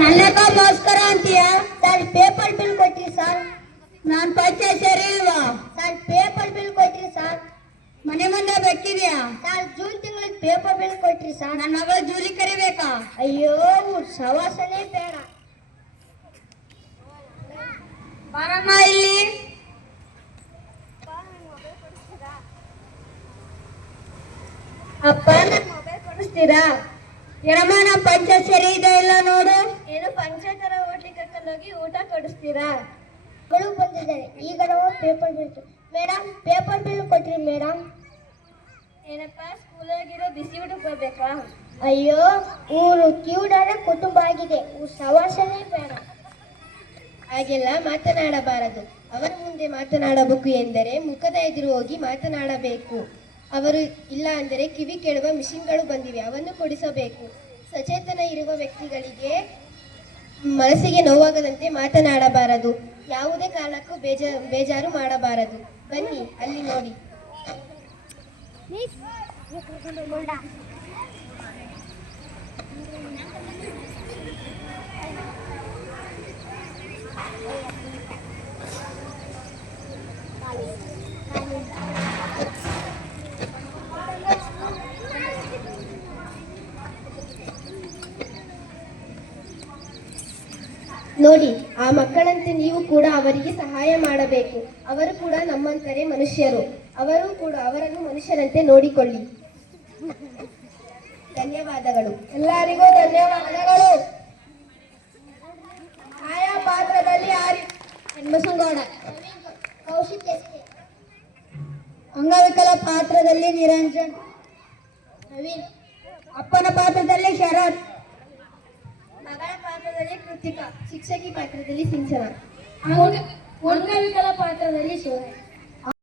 ನನ್ನಗೋಸ್ಕರ ಅಂತೀಯಾ sir? Paper bill ಕೊಟ್ರಿ sir. ನಾನು ಪಂಚೆ ಸರಿ ಇಲ್ವಾ ಸರ್? ಪೇಪರ್ ಬಿಲ್ ಕೊಟ್ರಿ ಸರ್. ಮನೆ ಮುಂದೆ ಬೇಕಿದ್ಯಾ ಸರ್? ಜೂನ್ ತಿಂಗಳಿಗೆ ಪೇಪರ್ ಬಿಲ್ ಕೊಟ್ರಿ ಸರ್. ನನ್ನ ಮಗಳು ಜೂಲಿ ಕರಿಬೇಕಾ? ಅಯ್ಯೋ ಸವಾಸನೆ ಬೇಡ. ಬಾರಮ್ಮ ಇಲ್ಲಿ. ಅಪ್ಪ ನನ್ನ ಮೊಬೈಲ್ ಕೊಡಿಸ್ತೀರಾ? ಏನಮ್ಮ ನಮ್ಮ ಪಂಚೆ ಸರಿ ಇದೆ ಇಲ್ಲ ನೋಡು. ಏನು ಪಂಚೆ ತರ ಹೋಟ್ಲಿಗೆ ಕರ್ಕೊಂಡೋಗಿ ಊಟ ಕೊಡಿಸ್ತೀರಾ? ಮಗಳು ಬಂದಿದ್ದಾರೆ ಈಗ ನಾವು paper bill. Madam paper bill ಕೊಟ್ರಿ ಮೇಡಮ್. ಏನಪ್ಪ ಸ್ಕೂಲಾಗಿರೋ ಬಿಸಿ ಊಟಕ್ಕೆ ಬರ್ಬೇಕಾ? ಅಯ್ಯೋ ಊರು ಕಿವುಡಾರೆ ಕುಟುಂಬ ಆಗಿದೆ. ಸವಾಸನೆ ಬೇಡ. ಹಾಗೆಲ್ಲ ಮಾತನಾಡಬಾರದು. ಅವರ ಮುಂದೆ ಮಾತನಾಡಬೇಕು ಎಂದರೆ ಮುಖದ ಎದುರು ಹೋಗಿ ಮಾತನಾಡಬೇಕು. ಅವರು ಇಲ್ಲ ಅಂದರೆ ಕಿವಿ ಕೇಳುವ ಮಿಷಿನ್ಗಳು ಬಂದಿವೆ, ಅವನ್ನು ಕೊಡಿಸಬೇಕು. ಸಚೇತನ ಇರುವ ವ್ಯಕ್ತಿಗಳಿಗೆ ಮನಸ್ಸಿಗೆ ನೋವಾಗದಂತೆ ಮಾತನಾಡಬಾರದು. ಯಾವುದೇ ಕಾರಣಕ್ಕೂ ಬೇಜಾರು ಮಾಡಬಾರದು. ಬನ್ನಿ ಅಲ್ಲಿ ನೋಡಿ. ನೋಡಿ, ಆ ಮಕ್ಕಳಂತೆ ನೀವು ಕೂಡ ಅವರಿಗೆ ಸಹಾಯ ಮಾಡಬೇಕು. ಅವರು ಕೂಡ ನಮ್ಮಂತರೇ ಮನುಷ್ಯರು. ಅವರನ್ನು ಮನುಷ್ಯರಂತೆ ನೋಡಿಕೊಳ್ಳಿ. ಧನ್ಯವಾದಗಳು. ಎಲ್ಲರಿಗೂ ಧನ್ಯವಾದಗಳು. ಆಯಾ ಪಾತ್ರದಲ್ಲಿ ಹೆಣ್ಮಸಂಗೌಡ, ಕೌಶಿಕ್ ಎಸ್ಕೆ. ಅಂಗವಿಕಲ ಪಾತ್ರದಲ್ಲಿ ನಿರಂಜನ್, ನವೀನ್. ಅಪ್ಪನ ಪಾತ್ರದಲ್ಲಿ ಶರತ್, ಮಗಳ ಪಾತ್ರದಲ್ಲಿ ಕೃತಿಕಾ, ಶಿಕ್ಷಕಿ ಪಾತ್ರದಲ್ಲಿ ಸಿಂಚನ, ಅಂಗವಿಕಲ ಪಾತ್ರದಲ್ಲಿ ಶಿವ.